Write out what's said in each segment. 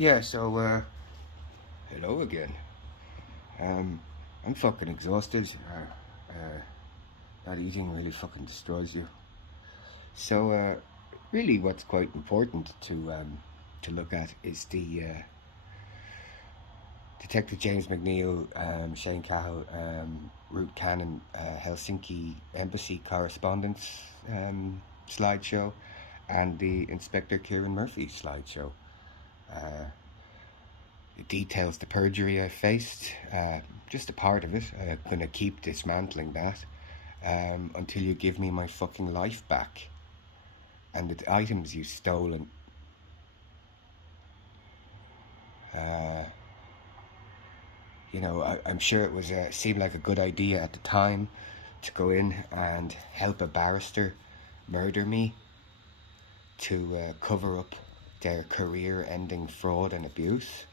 Yeah, so, hello again. Um, I'm fucking exhausted. That eating really fucking destroys you. So, really, what's quite important to look at is the Detective James McNeil, Shane Cahill, Ruth Cannon, Helsinki Embassy correspondence slideshow, and the Inspector Kieran Murphy slideshow. It details the perjury I faced, just a part of it. I'm going to keep dismantling that until you give me my fucking life back and the items you've stolen. I'm sure it was seemed like a good idea at the time to go in and help a barrister murder me to cover up their career-ending fraud and abuse.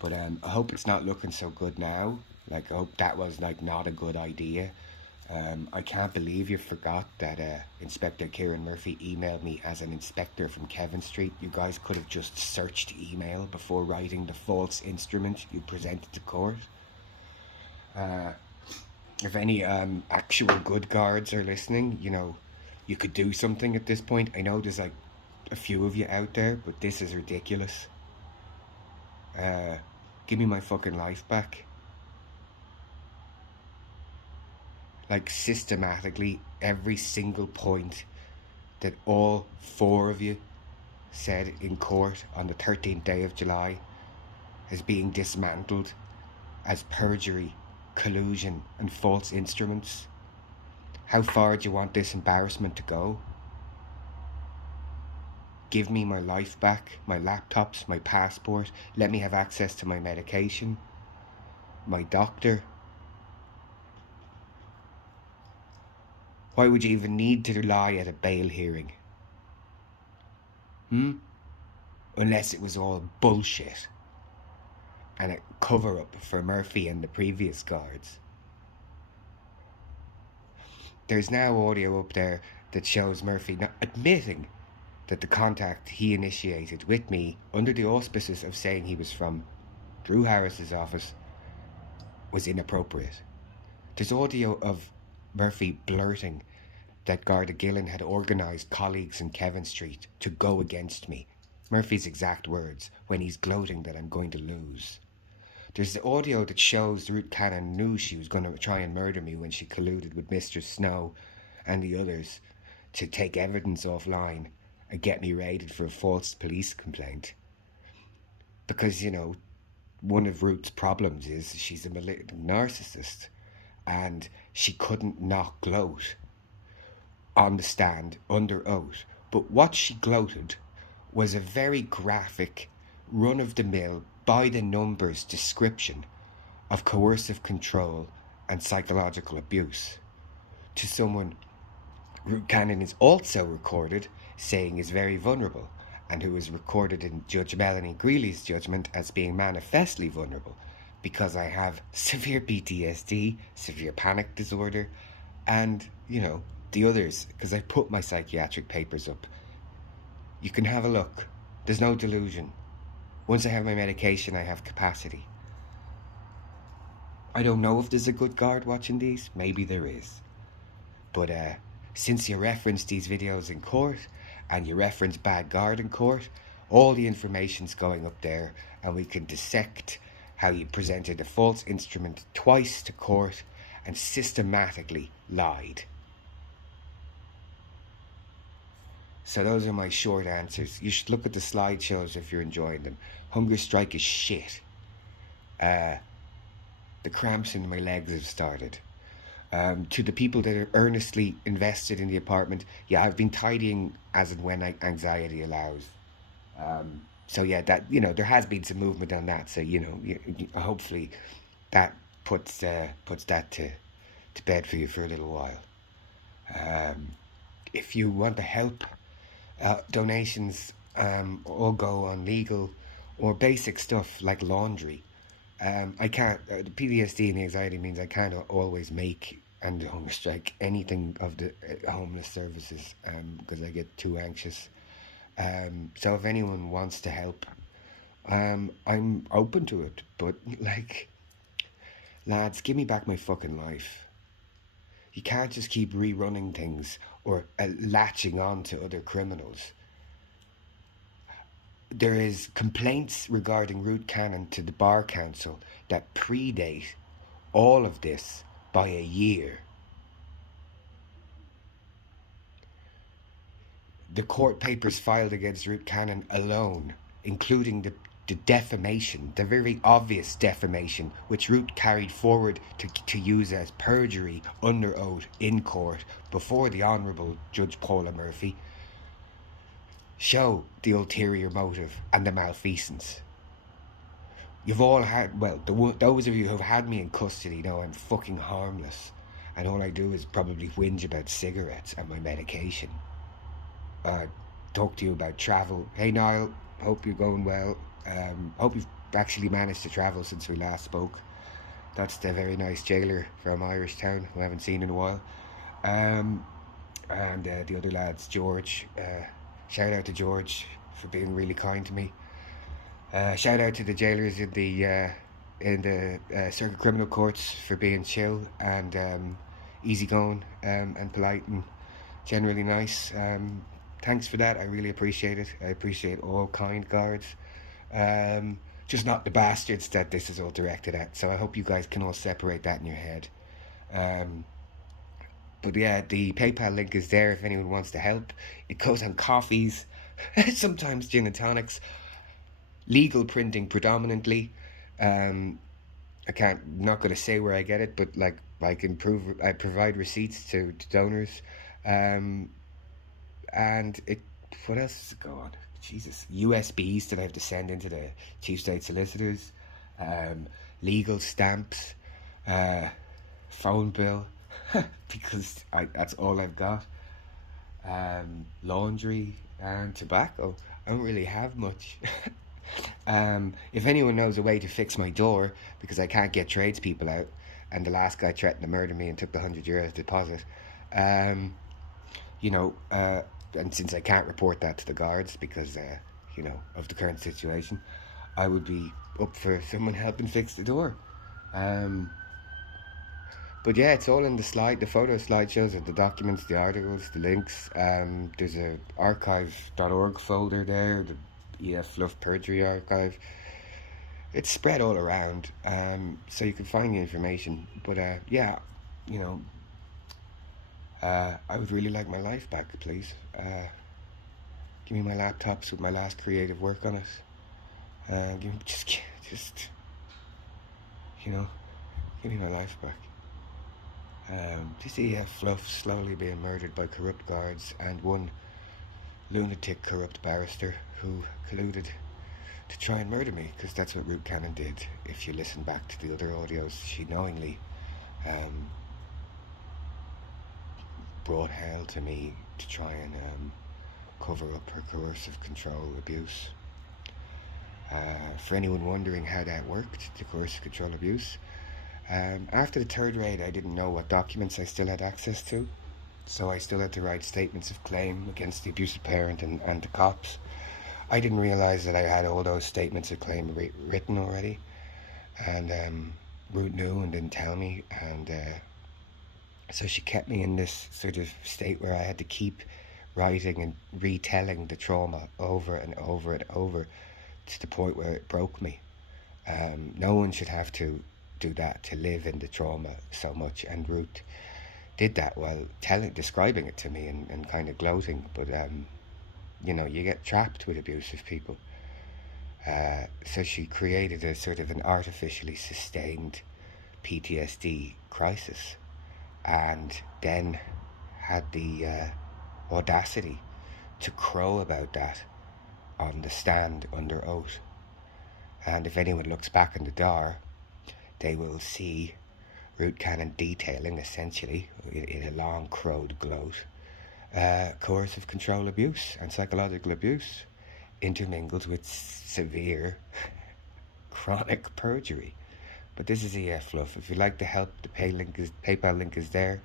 But I hope it's not looking so good now. Like, I hope that was like not a good idea. I can't believe you forgot that Inspector Kieran Murphy emailed me as an inspector from Kevin Street. You guys could have just searched email before writing the false instrument you presented to court. If any actual good guards are listening, you could do something at this point. I know there's like a few of you out there, but this is ridiculous. Give me my fucking life back. Like, systematically, every single point that all four of you said in court on the 13th day of July is being dismantled as perjury, collusion, and false instruments. How far do you want this embarrassment to go? Give me my life back, my laptops, my passport. Let me have access to my medication, my doctor. Why would you even need to lie at a bail hearing? Unless it was all bullshit and a cover-up for Murphy and the previous guards. There's now audio up there that shows Murphy not admitting that the contact he initiated with me under the auspices of saying he was from Drew Harris's office was inappropriate. There's audio of Murphy blurting that Garda Gillen had organised colleagues in Kevin Street to go against me. Murphy's exact words when he's gloating that I'm going to lose. There's the audio that shows Ruth Cannon knew she was going to try and murder me when she colluded with Mr. Snow and the others to take evidence offline and get me raided for a false police complaint. Because, one of Ruth's problems is she's a malignant narcissist and she couldn't not gloat on the stand under oath. But what she gloated was a very graphic, run-of-the-mill, by-the-numbers description of coercive control and psychological abuse to someone Ruth Cannon is also recorded saying is very vulnerable, and who is recorded in Judge Melanie Greeley's judgment as being manifestly vulnerable because I have severe PTSD, severe panic disorder, and, the others, because I put my psychiatric papers up. You can have a look. There's no delusion. Once I have my medication, I have capacity. I don't know if there's a good guard watching these. Maybe there is. But since you reference these videos in court, and you reference bad guard in court, all the information's going up there, and we can dissect how you presented a false instrument twice to court and systematically lied. So those are my short answers. You should look at the slideshows if you're enjoying them. Hunger strike is shit. The cramps in my legs have started. To the people that are earnestly invested in the apartment, yeah, I've been tidying as and when anxiety allows. So yeah, that there has been some movement on that. So hopefully that puts that to bed for you for a little while. If you want to help, donations all go on legal or basic stuff like laundry. I can't. The PTSD and the anxiety means I can't always make and the hunger strike anything of the homeless services because I get too anxious. So if anyone wants to help I'm open to it, but like, lads, give me back my fucking life. You can't just keep rerunning things or latching on to other criminals. There is complaints regarding Ruth Cannon to the Bar Council that predate all of this by a year. The court papers filed against Ruth Cannon alone, including the defamation, the very obvious defamation, which Ruth carried forward to use as perjury under oath in court before the Honourable Judge Paula Murphy, show the ulterior motive and the malfeasance. You've all had, well, those of you who have had me in custody know I'm fucking harmless, and all I do is probably whinge about cigarettes and my medication. Talk to you about travel. Hey Niall, hope you're going well. Hope you've actually managed to travel since we last spoke. That's the very nice jailer from Irish Town who I haven't seen in a while. And the other lads, George. Shout out to George for being really kind to me. Shout out to the jailers in the circuit criminal courts for being chill and easygoing and polite and generally nice. Thanks for that. I really appreciate it. I appreciate all kind guards. Just not the bastards that this is all directed at. So I hope you guys can all separate that in your head. But yeah, the PayPal link is there if anyone wants to help. It goes on coffees, sometimes gin and tonics, legal printing predominantly. I'm not going to say where I get it, but like I provide receipts to donors. And what else does it go on? Jesus, USBs that I have to send into the chief state solicitors, legal stamps, phone bill, because that's all I've got. Laundry and tobacco. I don't really have much. If anyone knows a way to fix my door, because I can't get tradespeople out, and the last guy threatened to murder me and took the €100 deposit, and since I can't report that to the guards because, of the current situation, I would be up for someone helping fix the door. But yeah, it's all in the photo slideshows of the documents, the articles, the links. There's a archive.org folder there, the EF Fluff Perjury Archive. It's spread all around, so you can find the information. But I would really like my life back, please. Give me my laptops with my last creative work on it. Give me my life back. This EF Fluff slowly being murdered by corrupt guards and one lunatic corrupt barrister who colluded to try and murder me, because that's what Ruth Cannon did. If you listen back to the other audios, she knowingly brought hell to me to try and cover up her coercive control abuse. For anyone wondering how that worked, the coercive control abuse, after the third raid I didn't know what documents I still had access to, so I still had to write statements of claim against the abusive parent and the cops. I didn't realise that I had all those statements of claim written already, and Ruth knew and didn't tell me, and so she kept me in this sort of state where I had to keep writing and retelling the trauma over and over and over to the point where it broke me. No one should have to do that, to live in the trauma so much, and Ruth did that while describing it to me and kind of gloating. But you get trapped with abusive people, so she created a sort of an artificially sustained PTSD crisis, and then had the audacity to crow about that on the stand under oath. And if anyone looks back in the DAR, they will see Ruth Cannon detailing, essentially, in a long crowed gloat, coercive control abuse and psychological abuse intermingled with severe chronic perjury. But this is EF Fluff. If you'd like to help, the PayPal link is there.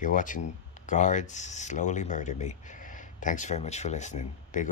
You're watching guards slowly murder me. Thanks very much for listening. Big up.